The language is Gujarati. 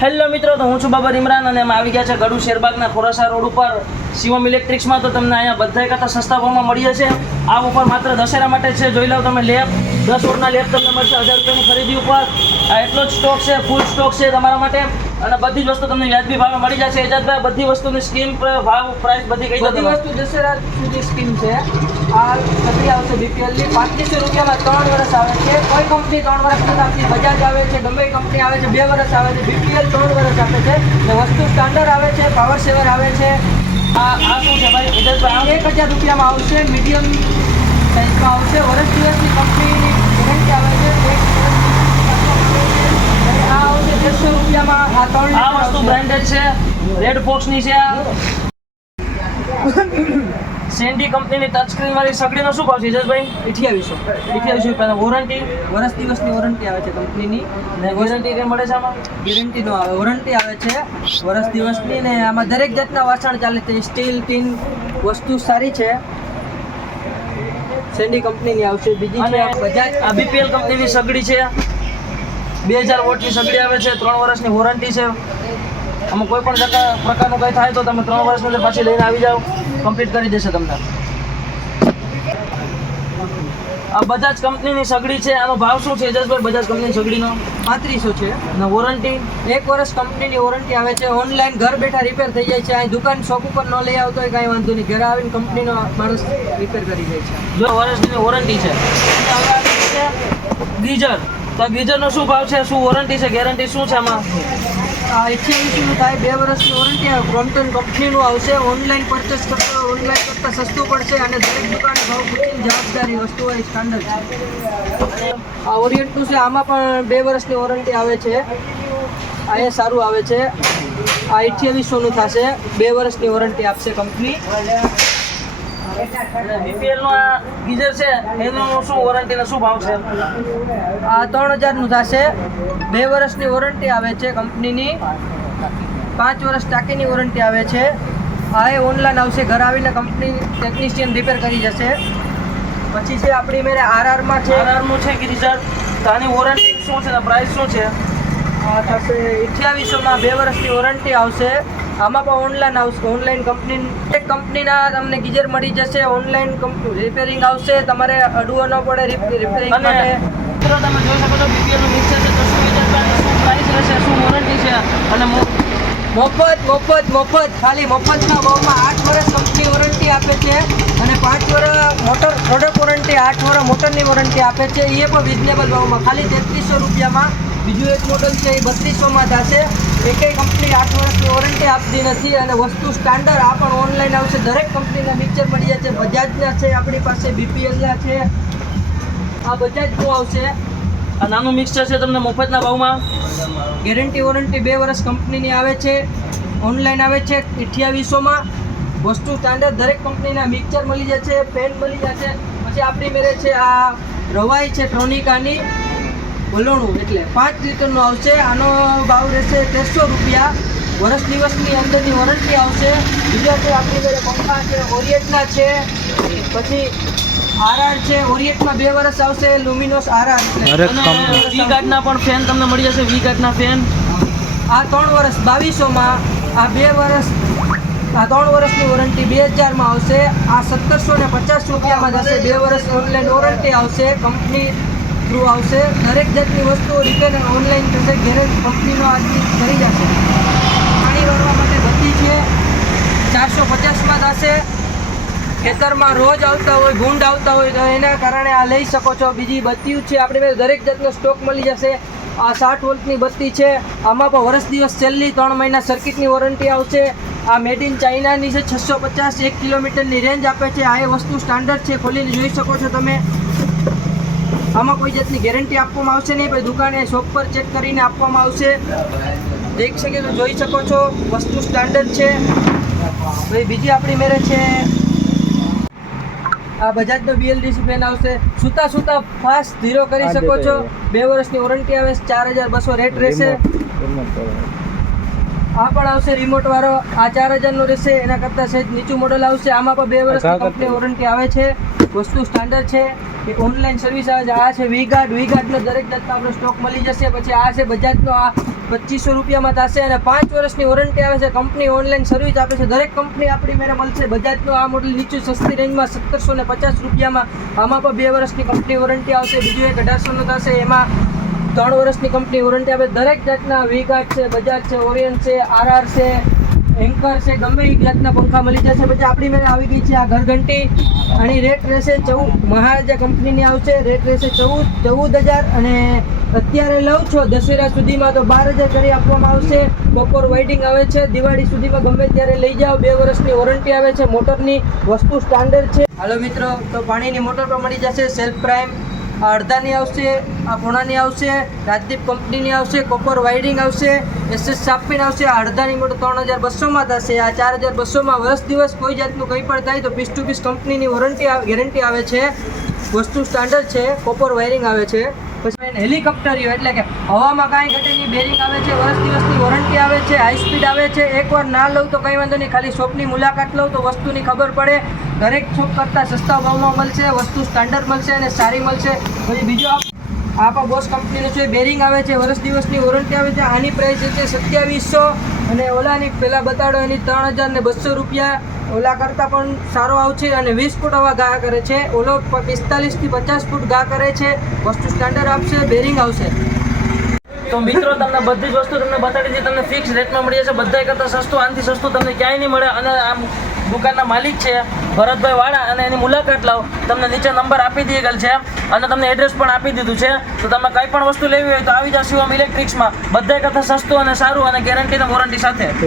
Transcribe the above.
હેલો મિત્રો, તો હું છું બાબર ઇમરાન અને અમે આવી ગયા છે ગડુ શેરબાગના ખોરાસા રોડ ઉપર. શિવમ ઇલેક્ટ્રિક્સમાં તો તમને અહીંયા બધા કરતાં સસ્તા ભાવમાં મળી જશે આ ઓફર માત્ર દશેરા માટે છે. જોઈ લો તમે લેબ દસ વર્ષના લેબ તમને મળશે હજાર રૂપિયાની ખરીદી ઉપર. આ એટલો જ સ્ટોક છે ફૂલ સ્ટોક છે તમારા માટે. અને બધી જ વસ્તુ તમને વ્યાજબી ભાવે મળી જશે. એજાદભાઈ બધી વસ્તુની સ્કીમ ભાવ પ્રાઇસ બધી કઈ બધી. વસ્તુ દશેરા સુધી સ્કીમ છે. આ છત્રી આવશે બીપીએલની. પાંત્રીસો રૂપિયામાં ત્રણ વર્ષ આવે છે. કોઈ કંપની ત્રણ વર્ષ નથી આપતી બજાજ આવે છે ગમે કંપની આવે છે બે વર્ષ આવે છે બીપીએલ ત્રણ વર્ષ આપે છે. ને વસ્તુ સ્ટાન્ડર્ડ આવે છે પાવર સેવર આવે છે. આ આ શું છે ભાઈ? એજાદભાઈ આમ એક હજાર રૂપિયામાં આવશે મીડિયમ સાઇઝમાં આવશે. વર્ષ દિવસની કંપનીની ગેરંટી આવે છે. દેડસો રૂપિયામાં આ ત્રણ આ વસ્તુ બ્રાન્ડેડ છે રેડ ફોક્સની છે. આ સેન્ડી કંપનીની ટચ સ્ક્રીન વાળી સગડીનો શું ભાવ છે એજાદભાઈ અઠ્યાવીસો. અઠ્યાવીસ રૂપિયાની વોરંટી વર્ષ દિવસની વોરંટી આવે છે કંપનીની. ને વોરંટી કઈ મળે છે આમાં? ગેરંટી નો આવે. વોરંટી આવે છે વર્ષ દિવસની ને આમાં દરેક જાતના વાસણ ચાલે છે. સ્ટીલ ટીન વસ્તુ સારી છે. સેન્ડી કંપનીની આવશે. બીજી બજાજ. આ બીપીએલ કંપનીની સગડી છે. બે હજાર વોટની સગડી આવે છે, ત્રણ વર્ષની વોરંટી છે. આમાં કોઈ પણ પ્રકારનું કંઈ થાય તો તમે ત્રણ વર્ષની અંદર પાછી લઈને આવી જાઓ. કમ્પ્લીટ કરી દેશે તમને. આ બજાજ કંપનીની સગડી છે, આનો ભાવ શું છે જસભાઈ બજાજ કંપનીની સગડીનો પાંત્રીસો છે અને વોરંટી એક વર્ષ કંપનીની વોરંટી આવે છે ઓનલાઈન ઘર બેઠા રિપેર થઈ જાય છે, અહીં દુકાન શોપ ઉપર ન લઈ આવતો હોય કાંઈ વાંધો નહીં. ઘરે આવીને કંપનીનો માણસ રિપેર કરી જાય છે. જો વર્ષની વોરંટી છે. ગીઝર તો ગીઝરનો શું ભાવ છે? શું વોરંટી છે? ગેરંટી શું છે આમાં? અઠ્યાવીસનું થાય, બે વર્ષની વોરંટી ક્રોમ્પટન કંપનીનું આવશે. ઓનલાઈન પરચેસ કરતા ઓનલાઈન કરતાં સસ્તું પડશે અને દરેક દુકાને ભાવ પૂછીને જવાબદારી વસ્તુ હોય સ્ટાન્ડર્ડ છે. આ ઓરિયન્ટનું છે, આમાં પણ બે વર્ષની વોરંટી આવે છે. આ એ સારું આવે છે. આ અઠ્યાવીસોનું થશે, બે વર્ષની વોરંટી આપશે કંપની બીપીએલ નો આ ગીઝર છે એનો શું વોરંટી શું ભાવ છે? આ ત્રણ હજારનું થશે. બે વર્ષની વોરંટી આવે છે કંપનીની. પાંચ વર્ષ ટાંકીની વોરંટી આવે છે. આ એ ઓનલાઈન આવશે ઘર આવીને કંપની ટેકનિશિયન રિપેર કરી જશે. પછી છે આપણી મેરે આરઆરમાં છે. આરઆરનું છે ગીઝર. તો આની વોરંટી શું છે? પ્રાઇસ શું છે? થશે અઠ્યાવીસોમાં બે વર્ષની વોરંટી આવશે. આમાં પણ ઓનલાઈન આવશે ઓનલાઈન કંપની એક કંપનીના તમને ગીઝર મળી જશે ઓનલાઈન રિપેરિંગ આવશે તમારે અડવો ન પડે રિપેરિંગ માટે. મિત્રો તમે જોઈ શકો છો બીપીએલ મિક્સર છે તો શું શું પ્રાઇસ રહેશે શું વોરંટી છે અને મફત મફત મફત ખાલી મફતના ભાવમાં આઠ વર્ષ કંપની વોરંટી આપે છે અને પાંચ વર્ષ મોટર પ્રોડક્ટ વોરંટી આઠ વર્ષ મોટરની વોરંટી આપે છે એ પણ રિઝનેબલ ભાવમાં ખાલી તેત્રીસો રૂપિયામાં બીજું એક મોડલ છે, એ બત્રીસોમાં થશે એકેય કંપની આઠ વર્ષની વોરંટી આપતી નથી અને વસ્તુ સ્ટાન્ડર્ડ આ પણ ઓનલાઈન આવશે. દરેક કંપનીના મિક્સર મળી જાય છે. બજાજના છે, આપણી પાસે બીપીએલના છે. આ બજાજનું આવશે. આ નાનું મિક્સર છે તમને મફતના ભાવમાં. ગેરંટી વોરંટી બે વર્ષ કંપનીની આવે છે. ઓનલાઈન આવે છે અઠ્યાવીસોમાં. વસ્તુ સ્ટાન્ડર્ડ દરેક કંપનીના મિક્સર મળી જશે પેન મળી જશે. પછી આપણી મેરે છે આ રવાઈ છે ટ્રોનિકાની વલોણું એટલે પાંચ લીટરનું આવશે આનો ભાવ રહેશે તેરસો રૂપિયા. વર્ષ દિવસની અંદરની વોરંટી આવશે. બીજા છે આપણી ઘરે પંખા છે ઓરિયન્ટના છે પછી આરઆર છે ઓરિયન્ટમાં બે વર્ષ આવશે લુમિનોસ આરઆર વી ગાર્ડના પણ ફેન તમને મળી જશે વી ગાર્ડના ફેન. આ ત્રણ વર્ષ બાવીસોમાં આ બે વર્ષ આ ત્રણ વર્ષની વોરંટી બે હજારમાં આવશે. આ સત્તરસો ને પચાસ રૂપિયામાં જશે બે વર્ષ ઓનલાઈન વોરંટી આવશે. કંપની થ્રુ આવશે. દરેક જાતની વસ્તુઓ રિપેર ઓનલાઈન થશે. ગેરેજ કંપનીનો આજથી કરી જશે. પાણી વાળવા માટે બધી છે. ચારસો પચાસમાં થશે ખેતરમાં રોજ આવતા હોય, ભૂંડ આવતા હોય, તો એના કારણે આ લઈ શકો છો. બીજી બત્તીઓ છે. આપણી દરેક જાતનો સ્ટોક મળી જશે. આ સાઠ વોલ્ટની બત્તી છે. આમાં પણ વર્ષ દિવસ છેલ્લી ત્રણ મહિના સર્કિટની વોરંટી આવશે. આ મેડ ઇન ચાઇનાની છે. છસો પચાસ એક કિલોમીટરની રેન્જ આપે છે. આ એ વસ્તુ સ્ટાન્ડર્ડ છે. ખોલીને જોઈ શકો છો તમે. આમાં કોઈ જાતની ગેરંટી આપવામાં આવશે નહીં ભાઈ દુકાને શોપ પર ચેક કરીને આપવામાં આવશે. દેખ શકે તો જોઈ શકો છો વસ્તુ સ્ટાન્ડર્ડ છે. ભાઈ બીજી આપણી મેરે છે. આ બજાજનો બીએલડીસી પેન આવશે? સુતા સુતા ફાસ્ટ ધીરો કરી શકો છો. બે વર્ષની વોરંટી આવે ચાર હજાર બસો રેટ રહેશે. આ પણ આવશે રિમોટ વાળો. આ ચાર હજારનો રહેશે એના કરતાં સહેજ નીચું મોડલ આવશે. આમાં પણ બે વર્ષની કંપની વોરંટી આવે છે. વસ્તુ સ્ટાન્ડર્ડ છે કે ઓનલાઈન સર્વિસ આવે છે આ છે વી ગાર્ડ દરેક જાતનો આપણે સ્ટોક મળી જશે. પછી આ છે બજાજનો, આ પચીસો રૂપિયામાં થશે અને પાંચ વર્ષની વોરંટી આવે છે. કંપની ઓનલાઈન સર્વિસ આપે છે. દરેક કંપની આપણી મેરે મળશે. બજાજનો આ મોડલ નીચું સસ્તી રેન્જમાં સત્તરસો ને પચાસ રૂપિયામાં. આમાં પણ બે વર્ષની કંપની વોરંટી આવશે. બીજું એક અઢારસોનું થશે. એમાં ત્રણ વર્ષની કંપની વોરંટી આપે. દરેક જાતના વી છે, બજાજ છે ઓરિયન છે આરઆર છે એન્કર છે, ગમે એ જાતના પંખા મળી જશે. પછી આપણી મેળે આવી ગઈ છે આ ઘરઘંટી. અને રેટ રહેશે ચૌદ, મહારાજા કંપનીની આવશે. રેટ રહેશે ચૌદ ચૌદ હજાર. અને અત્યારે લઉં છો, દશેરા સુધીમાં તો બાર હજાર કરી આપવામાં આવશે. બપોર વાઇડિંગ આવે છે. દિવાળી સુધીમાં ગમે ત્યારે લઈ જાઓ. બે વર્ષની વોરંટી આવે છે, મોટરની. વસ્તુ સ્ટાન્ડર્ડ છે. હાલો મિત્રો, તો પાણીની મોટર પણ મળી જશે. સેલ્ફ પ્રાઇમ અડધાની આવશે, આ પોણાની આવશે, રાજદીપ કંપનીની આવશે, કોપર વાયરિંગ આવશે, એસએસ સાપીન આવશે અડધાની મોટો ત્રણ હજાર બસોમાં થશે, આ ચાર હજાર બસોમાં વર્ષ દિવસ કોઈ જાતનું કંઈ પણ થાય તો piece to piece company warranty guarantee આવે છે. વસ્તુ સ્ટાન્ડર્ડ છે, કોપર વાયરિંગ આવે છે. પછી હેલિકોપ્ટરીઓ એટલે કે હવામાં કાંઈ ઘટે નહીં બેરિંગ આવે છે, વર્ષ દિવસની વોરંટી આવે છે હાઈ સ્પીડ આવે છે. એકવાર ના લઉં તો કંઈ વાંધો નહીં, ખાલી શોપની મુલાકાત લઉં તો વસ્તુની ખબર પડે. દરેક શોપ કરતાં સસ્તા ભાવમાં મળશે, વસ્તુ સ્ટાન્ડર્ડ મળશે અને સારી મળશે. પછી બીજો આ બોસ કંપનીનું છે બેરિંગ આવે છે, વર્ષ દિવસની વોરંટી આવે છે, આની પ્રાઇસ છે સત્યાવીસો. અને ઓલાની પહેલાં બતાડો, એની ત્રણ હજાર ને બસો રૂપિયા. ઓલા કરતાં પણ સારો આવશે અને વીસ ફૂટ આવા ગા કરે છે. ઓલો પિસ્તાલીસથી પચાસ ફૂટ ગા કરે છે. વસ્તુ સ્ટાન્ડર્ડ આપશે બેરિંગ આવશે. તો મિત્રો, તમને બધી જ વસ્તુ તમને બતાડી દીધી. તમને ફિક્સ રેટમાં મળી જશે. બધા કરતાં સસ્તું, આનાથી સસ્તું તમને ક્યાંય નહીં મળે. અને આમ દુકાનના માલિક છે, ભરતભાઈ વાળા, અને એની મુલાકાત લાવો. તમને નીચે નંબર આપી દીધેલ છે. અને તમને એડ્રેસ પણ આપી દીધું છે. તો તમે કંઈ પણ વસ્તુ લેવી હોય તો આવી જાઓ આમ ઇલેક્ટ્રિક્સમાં બધા કરતાં સસ્તું અને સારું અને ગેરંટી વોરંટી સાથે.